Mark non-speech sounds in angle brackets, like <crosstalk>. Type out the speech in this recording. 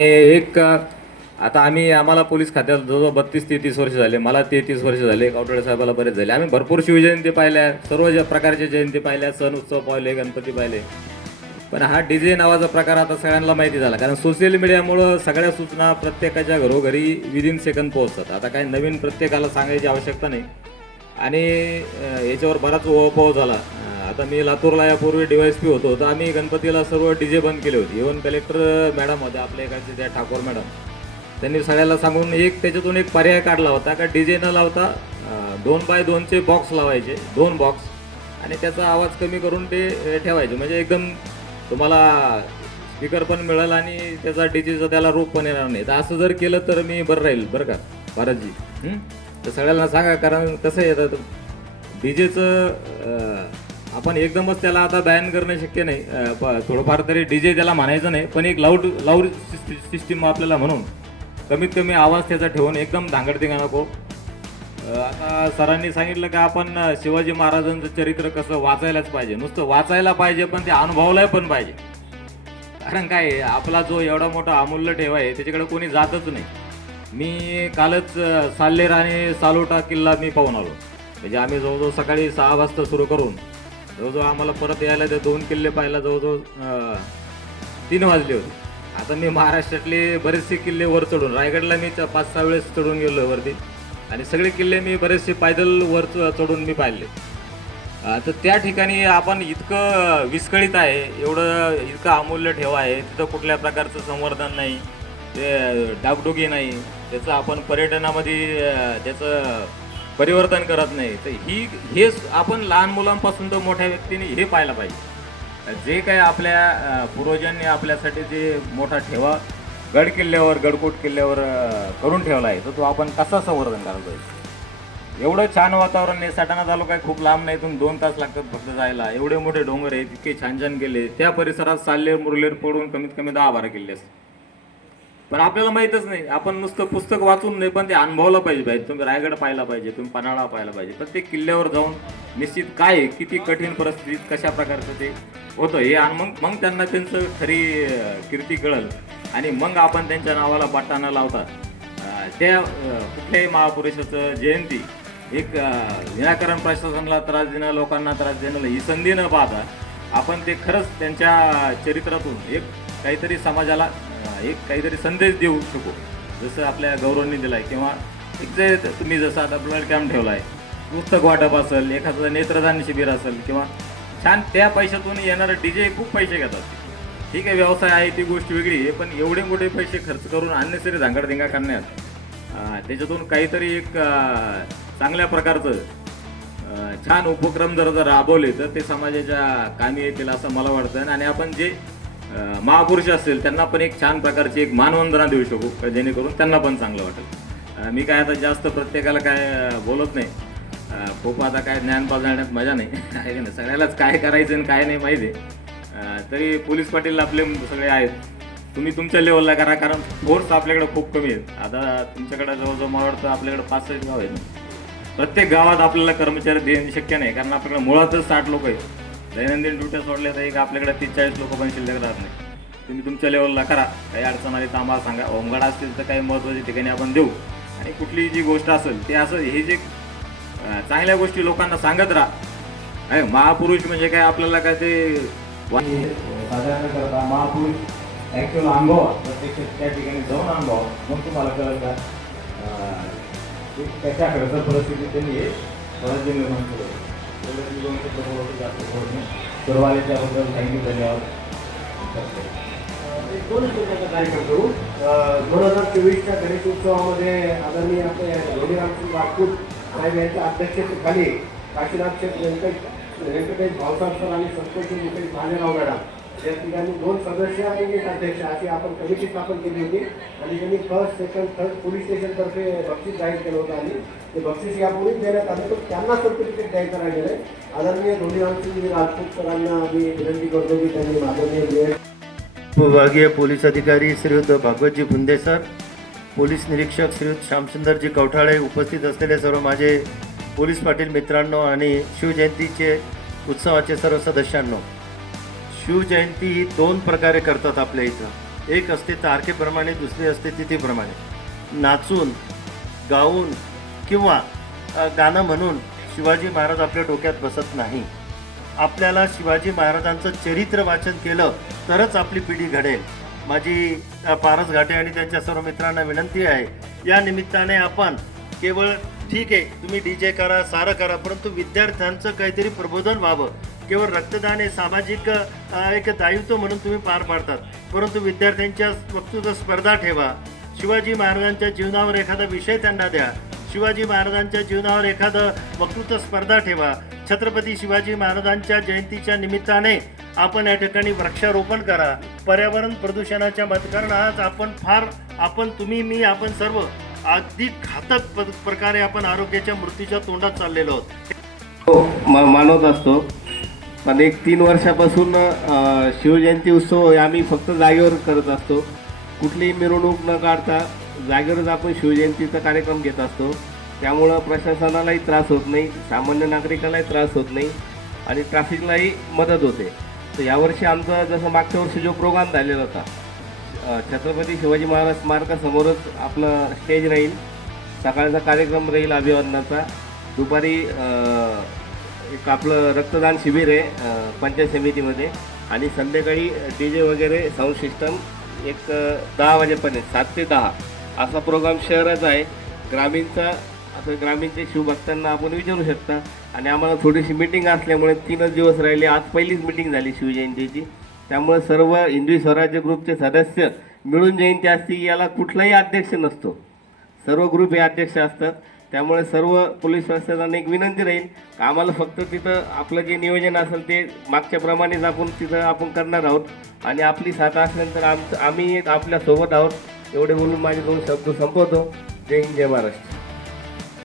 हे एक आता आम्ही आम्हाला पोलीस खात्यात जवळजवळ बत्तीस ते तीस वर्ष झाले. मला तेहतीस वर्ष झाले. कावटळे साहेबाला बरेच झाले. आम्ही भरपूर शिवजयंती पाहिल्या. सर्व ज्या प्रकारच्या जयंती पाहिल्या. सण उत्सव पाहिले गणपती पाहिले. पण हा डीजे नावाचा प्रकार आता सगळ्यांना माहिती झाला. कारण सोशल मीडियामुळं सगळ्या सूचना प्रत्येकाच्या घरोघरी विदिन सेकंद पोहोचतात. आता काही नवीन प्रत्येकाला सांगायची आवश्यकता नाही. आणि याच्यावर बराच ओळपाव झाला. आता मी लातूरला यापूर्वी डीवायस पी होतो. तर आम्ही गणपतीला सर्व डी जे बंद केले होते. इव्हन कलेक्टर मॅडम होत्या आपल्या इकडचे त्या ठाकूर मॅडम त्यांनी सगळ्याला सांगून एक त्याच्यातून एक पर्याय काढला होता का डी जे न लावता दोन बाय दोनचे बॉक्स लावायचे. दोन बॉक्स आणि त्याचा आवाज कमी करून ते ठेवायचे. म्हणजे एकदम तुम्हाला स्पीकर पण मिळेल आणि त्याचा डीजेचं त्याला रूप पण येणार नाही. तर असं जर केलं तर मी बरं राहील बरं का? भारतजी तर सगळ्यांना सांगा कारण कसं येतं डीजेचं आपण एकदमच त्याला आता बॅन करणं शक्य नाही. प- थोडंफार तरी डी जे त्याला म्हणायचं नाही पण एक लाऊड लाऊड सिस्टीम आपल्याला म्हणून कमीत कमी आवाज त्याचा ठेवून एकदम धांगडधिंगा नको आता सरांनी सांगितलं की आपण शिवाजी महाराजांचं चरित्र कसं वाचायलाच पाहिजे. नुसतं वाचायला पाहिजे पण ते अनुभवलाय पण पाहिजे. कारण काय आपला जो एवढा मोठा अमूल्य ठेवा आहे त्याच्याकडे कोणी जातच नाही. मी कालच अं, साल्लेर आणि सालोटा किल्ला मी पाहून आलो. म्हणजे आम्ही जवळजवळ सकाळी सहा वाजता सुरू करून जवळजवळ आम्हाला परत यायला ते दोन किल्ले पाहायला जवळजवळ तीन वाजले होते. आता मी महाराष्ट्रातले बरेचसे किल्ले वर चढून रायगडला मी पाच सहा वेळेस चढून गेलो वरती. आणि सगळे किल्ले मी बरेचसे पायदल वर च- चढून मी पाहिले. तर त्या ठिकाणी आपण इतकं विस्कळीत आहे एवढं इतकं अमूल्य ठेवा आहे तिथं कुठल्या प्रकारचं संवर्धन नाही ते डागडुगी नाही. त्याचं आपण पर्यटनामध्ये त्याचं परिवर्तन करत नाही. तर ही हे आपण लहान मुलांपासून तर मोठ्या व्यक्तीने हे पाहायला पाहिजे. जे काही आपल्या पूर्वजांनी आपल्यासाठी जे मोठा ठेवा गड किल्ल्यावर गडकोट किल्ल्यावर करून ठेवला आहे तर तो आपण कसा संवर्धन करायला पाहिजे? एवढं छान वातावरण आहे. सटाणा तालुका खूप लांब नाही तुम्ही दोन तास लागतात फक्त जायला. एवढे मोठे डोंगर आहेत इतके छान छान गेले त्या परिसरात साल्लेर मुरलेर पडून कमीत कमी दहा बारा किल्ले असतात. पण आपल्याला माहीतच नाही. आपण नुसतं पुस्तक वाचून नाही पण ते अनुभवलं पाहिजे पाहिजे तुम्ही रायगड पाहिला पाहिजे तुम्ही पन्हाळा पाहिला पाहिजे. प्रत्येक किल्ल्यावर जाऊन निश्चित काय आहे किती कठीण परिस्थितीत कशा प्रकारचं ते होतं हे आणि मग मग त्यांना त्यांचं खरी कीर्ती कळल. आणि मग आपण त्यांच्या नावाला बट्टा न लावता त्या कुठल्याही महापुरुषाचं जयंती एक निराकरण प्रशासनाला त्रास देणं लोकांना त्रास देणं ही संधी न पाहता आपण ते खरंच त्यांच्या चरित्रातून एक काहीतरी समाजाला एक काहीतरी संदेश देऊ शकू. जसं आपल्या गौरवनी दिलाय किंवा एक जे तुम्ही जसं आता ब्लड कॅम्प ठेवला आहे पुस्तक वाटप असेल एखादं नेत्रदान शिबिर असेल किंवा छान त्या पैशातून येणारं डीजे खूप पैसे घेतात. ठीक आहे व्यवसाय आहे ती गोष्ट वेगळी आहे पण एवढे मोठे पैसे खर्च करून अन्यसरी धांगडधिंगा करण्यात त्याच्यातून काहीतरी एक चांगल्या प्रकारचं छान उपक्रम जर जर राबवले तर ते समाजाच्या कामी येतील असं मला वाटतं. आणि आपण जे महापुरुष असेल त्यांना पण एक छान प्रकारची एक मानवंदना देऊ शकू जेणेकरून त्यांना पण चांगलं वाटेल. मी काय आता जास्त प्रत्येकाला काय बोलत नाही. खूप आता काय ज्ञान पाजण्यात मजा नाही. <laughs> आहे की नाही? सगळ्यालाच काय करायचं आणि काय नाही माहिती. आहे तरी पोलीस पाटील आपले सगळे आहेत. तुम्ही तुमच्या लेवलला करा कारण फोर्स आपल्याकडे खूप कमी आहेत. आता तुमच्याकडे जवळजवळ मला वाटतं आपल्याकडे पाच सहा गाव आहेत. प्रत्येक गावात आपल्याला कर्मचारी देणे शक्य नाही कारण आपल्याकडे मुळातच साठ लोक आहेत. दैनंदिन ड्युट्या सोडल्या तर एक आपल्याकडे तीस चाळीस लोक पण शिल्लक राहत नाही. तुम्ही तुमच्या लेवलला करा. काही अडचण आली तर आम्हाला सांगा. होमगार्ड असतील तर काही महत्त्वाच्या ठिकाणी आपण देऊ. आणि कुठली जी गोष्ट असेल ते असं हे जे चांगल्या गोष्टी लोकांना सांगत राहा. आहे, महापुरुष म्हणजे काय? आपल्याला काय ते साधारण करता महापुरुष ॲक्च्युअल अनुभव प्रत्यक्ष त्या ठिकाणी जाऊन अनुभव मग तुम्हाला कळत का? अं, ते कशा खर्च परिस्थितीत त्यांनी हे स्वराज्य निर्माण केलं एवढं त्याबद्दल थँक्यू धन्यवाद. एक दोन शब्दाचा कार्यक्रम करू दोन हजार चोवीसच्या गणेशोत्सवामध्ये आदरणीय आपले धोनीरामसिंग राजपूत साहेब यांच्या अध्यक्षतेखाली काशीनाथ शेठ व्यंकट व्यंकटेश भावसाहेब सर आणि संतोष मुकेश भालेराव मॅडम या ठिकाणी दोन सदस्य आणि एक अध्यक्ष अशी आपण कमिटी स्थापन केली होती. आणि त्यांनी फर्स्ट सेकंड थर्ड पोलीस स्टेशनतर्फे बक्षीस जाहीर केलं होतं आणि ते बक्षीस यापूर्वीच देण्यात आलं तर त्यांना सर्टिफिकेट द्यायचं राहिलेलं आहे. आदरणीय धोनीरामसिंग राजपूत सरांना आम्ही विनंती करतो की त्यांनी माननीय वेळ विभागीय पोलीस अधिकारी श्रीयुत भागवतजी भुंदे सर पोलीस निरीक्षक श्रीयुत श्यामसुंदरजी कवठाळे उपस्थित असलेले सर्व माझे पोलीस पाटील मित्रांनो आणि शिवजयंतीचे उत्सवाचे सर्व सदस्यांनो शिवजयंती ही दोन प्रकारे करतात आपल्या इथं. एक असते तारखेप्रमाणे दुसरी असते तिथीप्रमाणे. नाचून गाऊन किंवा गाणं म्हणून शिवाजी महाराज आपल्या डोक्यात बसत नाही. आपल्याला शिवाजी महाराजांचं चरित्र वाचन केलं तरच आपली पिढी घडेल. माझी पारस घाटे आणि त्यांच्या सर्व मित्रांना विनंती आहे या निमित्ताने आपण केवळ ठीक आहे तुम्ही डी जे करा सारं करा परंतु विद्यार्थ्यांचं काहीतरी प्रबोधन व्हावं. केवळ रक्तदान हे सामाजिक एक दायित्व म्हणून तुम्ही पार पाडतात. परंतु विद्यार्थ्यांच्या वक्तृत्व स्पर्धा ठेवा. शिवाजी महाराजांच्या जीवनावर एखादा विषय त्यांना द्या. शिवाजी महाराजांच्या जीवनावर एखादं वक्तृत्व स्पर्धा ठेवा. छत्रपती शिवाजी महाराजांच्या जयंतीच्या निमित्ताने आपण या ठिकाणी वृक्षारोपण करा. पर्यावरण प्रदूषणाच्या मत कारण आज आपण फार आपण तुम्ही मी आपण सर्व अगदी घातक प्रकारे आपण आरोग्याच्या मृत्यूच्या तोंडात चाललेलो आहोत. हो, मानवत असतो. पण एक तीन वर्षापासून शिवजयंती उत्सव आम्ही फक्त जागेवर करत असतो. कुठलीही मिरवणूक न काढता जागेवरच आपण शिवजयंतीचा कार्यक्रम घेत असतो. त्यामुळं प्रशासनालाही त्रास होत नाही सामान्य नागरिकालाही त्रास होत नाही आणि ट्रॅफिकलाही मदत होते. तर यावर्षी आमचा जसं मागच्या वर्षी जो प्रोग्राम झालेला होता छत्रपती शिवाजी महाराज स्मारकासमोरच आपलं स्टेज राहील. सकाळचा कार्यक्रम राहील अभिवादनाचा. दुपारी एक आपलं रक्तदान शिबिर आहे पंचायत समितीमध्ये. आणि संध्याकाळी डी जे वगैरे साऊंड सिस्टम एक दहा वाजेपर्यंत सात ते दहा. असा प्रोग्राम शहराचा आहे. ग्रामीणचा असं ग्रामीणचे शिवभक्तांना आपण विचारू शकता. आणि आम्हाला थोडीशी मिटिंग असल्यामुळे तीनच दिवस राहिले. आज पहिलीच मिटिंग झाली शिवजयंतीची त्यामुळे सर्व हिंदवी स्वराज्य ग्रुपचे सदस्य मिळून जयंती असती याला कुठलाही अध्यक्ष नसतो. सर्व ग्रुप हे अध्यक्ष असतात. त्यामुळे सर्व पोलीस संस्थांना एक विनंती राहील आम्हाला फक्त तिथं आपलं जे नियोजन असेल ते मागच्याप्रमाणेच आपण तिथं आपण करणार आहोत. आणि आपली साथ असल्यानंतर आमचं आम्ही आपल्यासोबत आहोत. एवढे बोलून माझे दोन शब्द संपवतो. जय हिंद जय महाराष्ट्र.